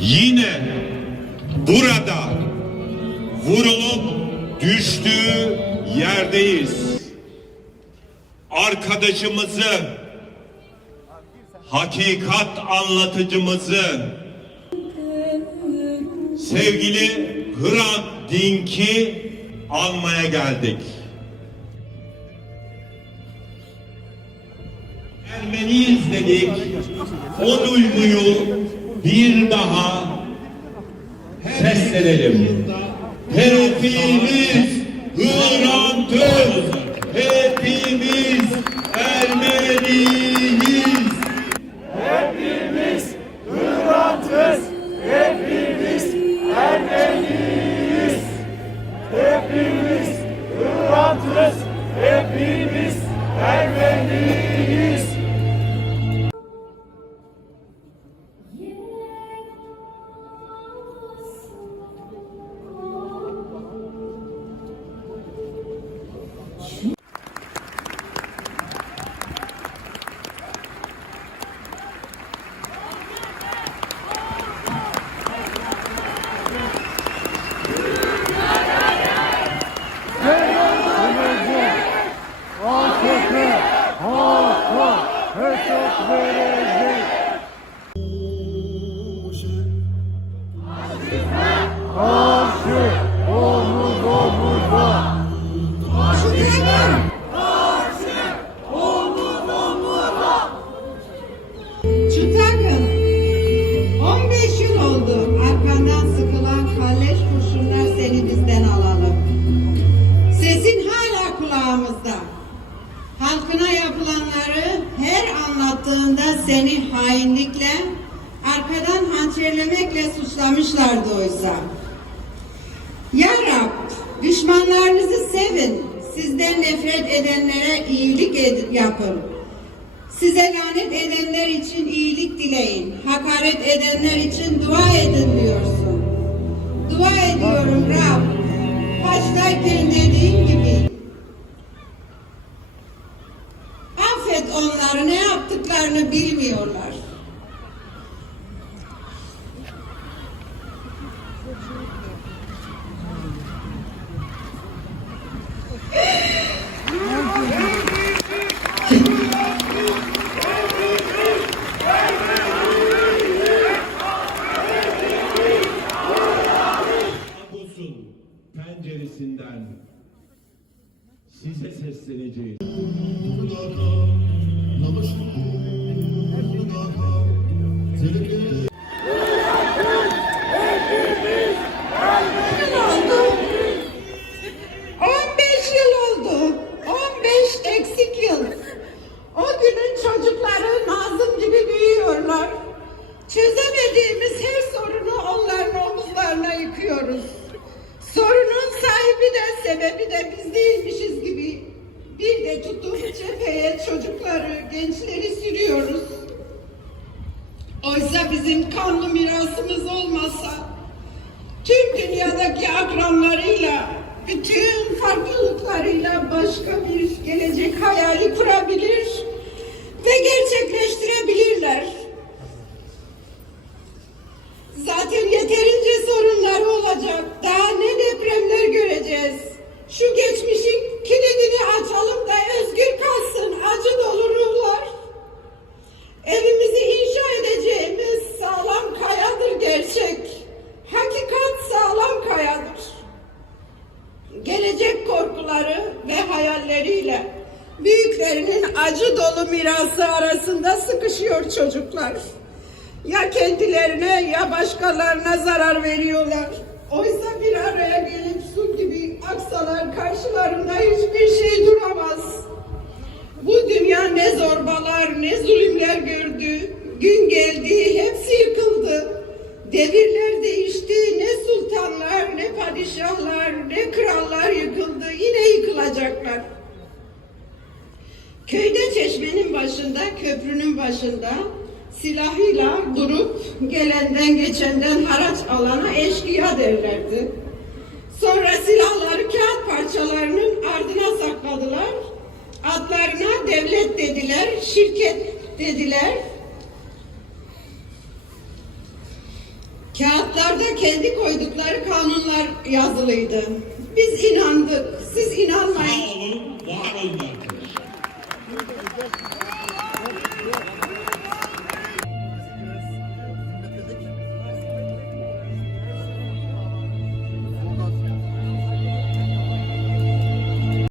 Yine burada vurulup düştüğü yerdeyiz. Arkadaşımızı, hakikat anlatıcımızı, sevgili Hrant Dink'i almaya geldik. Ermeniyiz dedik. O duyguyu bir daha seslenelim. Hepimiz Hrant'ız. Hepimiz Ermeniyiz. Hepimiz Hırvatız, hepimiz Ermeniyiz. Hepimiz Hırvatız, hepimiz Ermeniyiz. Anlattığında seni hainlikle, arkadan hançerlemekle suçlamışlardı oysa. Ya Rab, düşmanlarınızı sevin, sizden nefret edenlere iyilik ed- yapın. Size lanet edenler için iyilik dileyin. Hakaret edenler için dua edin diyorsun. Dua ediyorum Rab. Haçtayken dediğin yaptıklarını bilmiyorlar. Penceresinden size sesleneceğiz. Sebebi de biz değilmişiz gibi. Bir de tutup cepheye çocukları, gençleri sürüyoruz. Oysa bizim kanlı mirasımız olmasa tüm dünyadaki akranlarıyla, bütün farklılıklarıyla başka bir gelecek hayali kurabilir ve gerçekleştirebilirler. Büyüklerinin acı dolu mirası arasında sıkışıyor çocuklar. Ya kendilerine ya başkalarına zarar veriyorlar. Oysa bir araya gelip su gibi aksalar karşılarında hiçbir şey duramaz. Bu dünya ne zorbalar, ne zulümler gördü. Gün geldi, hepsi yıkıldı. Devirler değişti, ne sultanlar, ne padişahlar, ne krallar yıkıldı. Yine yıkılacaklar. Köyde çeşmenin başında, başında silahıyla durup gelenden geçenden haraç alana eşkıya derlerdi. Sonra silahları kağıt parçalarının ardına sakladılar. Adlarına devlet dediler, şirket dediler. Kağıtlarda kendi koydukları kanunlar yazılıydı. Biz inandık. Siz inanmayın. Sağ olun, var olun arkadaşlar.